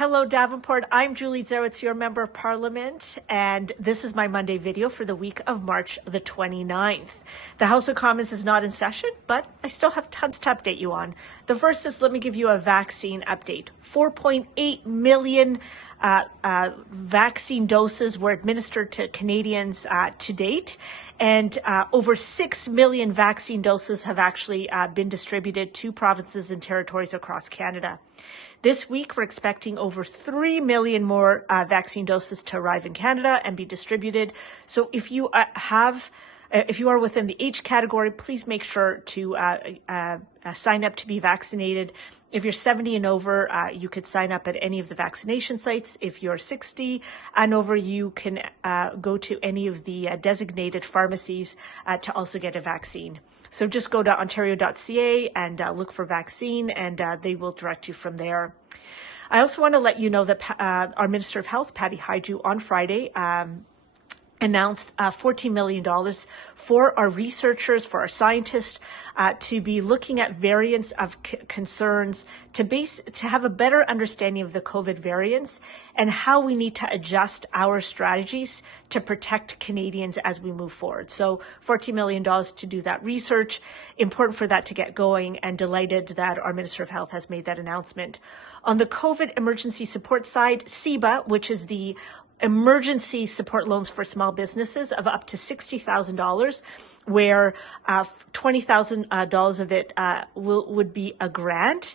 Hello, Davenport. I'm Julie Zerwitz, your Member of Parliament, and this is my Monday video for the week of March the 29th. The House of Commons is not in session, but I still have tons to update you on. The first is, let me give you a vaccine update. 4.8 million vaccine doses were administered to Canadians to date, and over 6 million vaccine doses have actually been distributed to provinces and territories across Canada. This week, we're expecting over 3 million more vaccine doses to arrive in Canada and be distributed. So if you are within the age category, please make sure to sign up to be vaccinated. If you're 70 and over, you could sign up at any of the vaccination sites. If you're 60 and over, you can go to any of the designated pharmacies to also get a vaccine. So just go to ontario.ca and look for vaccine, and they will direct you from there. I also want to let you know that our Minister of Health, Patty Hajdu, on Friday, announced $14 million for our researchers, for our scientists, to be looking at variants of concerns, to have a better understanding of the COVID variants and how we need to adjust our strategies to protect Canadians as we move forward. So $14 million to do that research, important for that to get going, and delighted that our Minister of Health has made that announcement. On the COVID emergency support side, CEBA, which is the emergency support loans for small businesses of up to $60,000, where $20,000 of it would be a grant.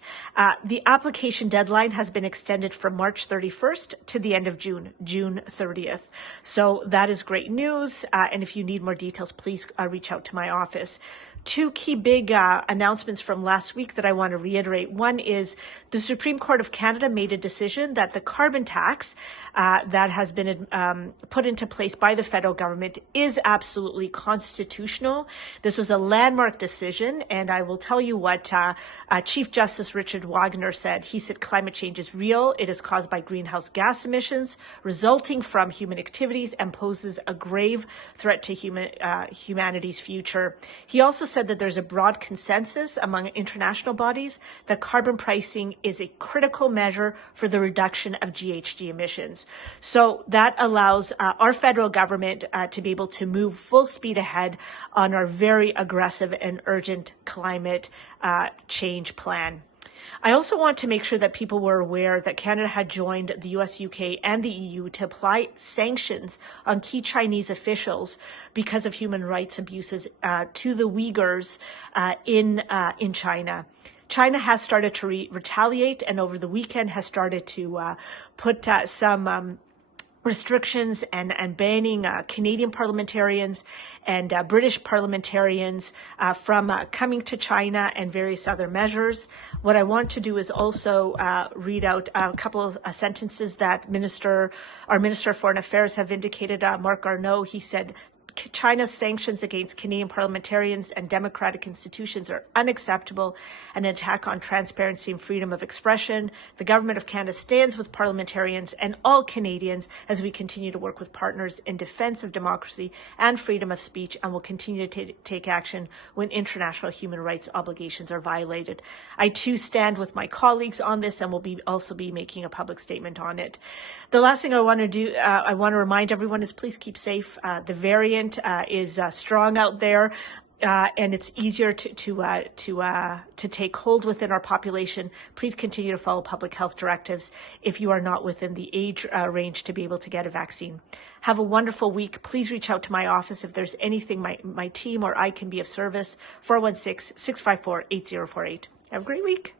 The application deadline has been extended from March 31st to the end of June 30th. So that is great news. And if you need more details, please reach out to my office. Two key big announcements from last week that I want to reiterate. One is the Supreme Court of Canada made a decision that the carbon tax that has been put into place by the federal government is absolutely constitutional. This was a landmark decision, and I will tell you what Chief Justice Richard Wagner said. He said climate change is real. It is caused by greenhouse gas emissions resulting from human activities and poses a grave threat to humanity's future. He also said that there's a broad consensus among international bodies that carbon pricing is a critical measure for the reduction of GHG emissions. So that allows our federal government to be able to move full speed ahead on our very aggressive and urgent climate change plan. I also want to make sure that people were aware that Canada had joined the US, UK, and the EU to apply sanctions on key Chinese officials because of human rights abuses to the Uyghurs in China. China has started to retaliate, and over the weekend has started to put some restrictions and banning Canadian parliamentarians and British parliamentarians from coming to China and various other measures. What I want to do is also read out a couple of sentences that our Minister of Foreign Affairs have indicated. Marc Garneau, he said, China's sanctions against Canadian parliamentarians and democratic institutions are unacceptable and an attack on transparency and freedom of expression. The Government of Canada stands with parliamentarians and all Canadians as we continue to work with partners in defense of democracy and freedom of speech, and will continue to take action when international human rights obligations are violated. I too stand with my colleagues on this and will also be making a public statement on it. The last thing I want to do, I want to remind everyone is please keep safe. The variant is strong out there, and it's easier to take hold within our population. Please continue to follow public health directives if you are not within the age range to be able to get a vaccine. Have a wonderful week. Please reach out to my office if there's anything my team or I can be of service. 416-654-8048. Have a great week.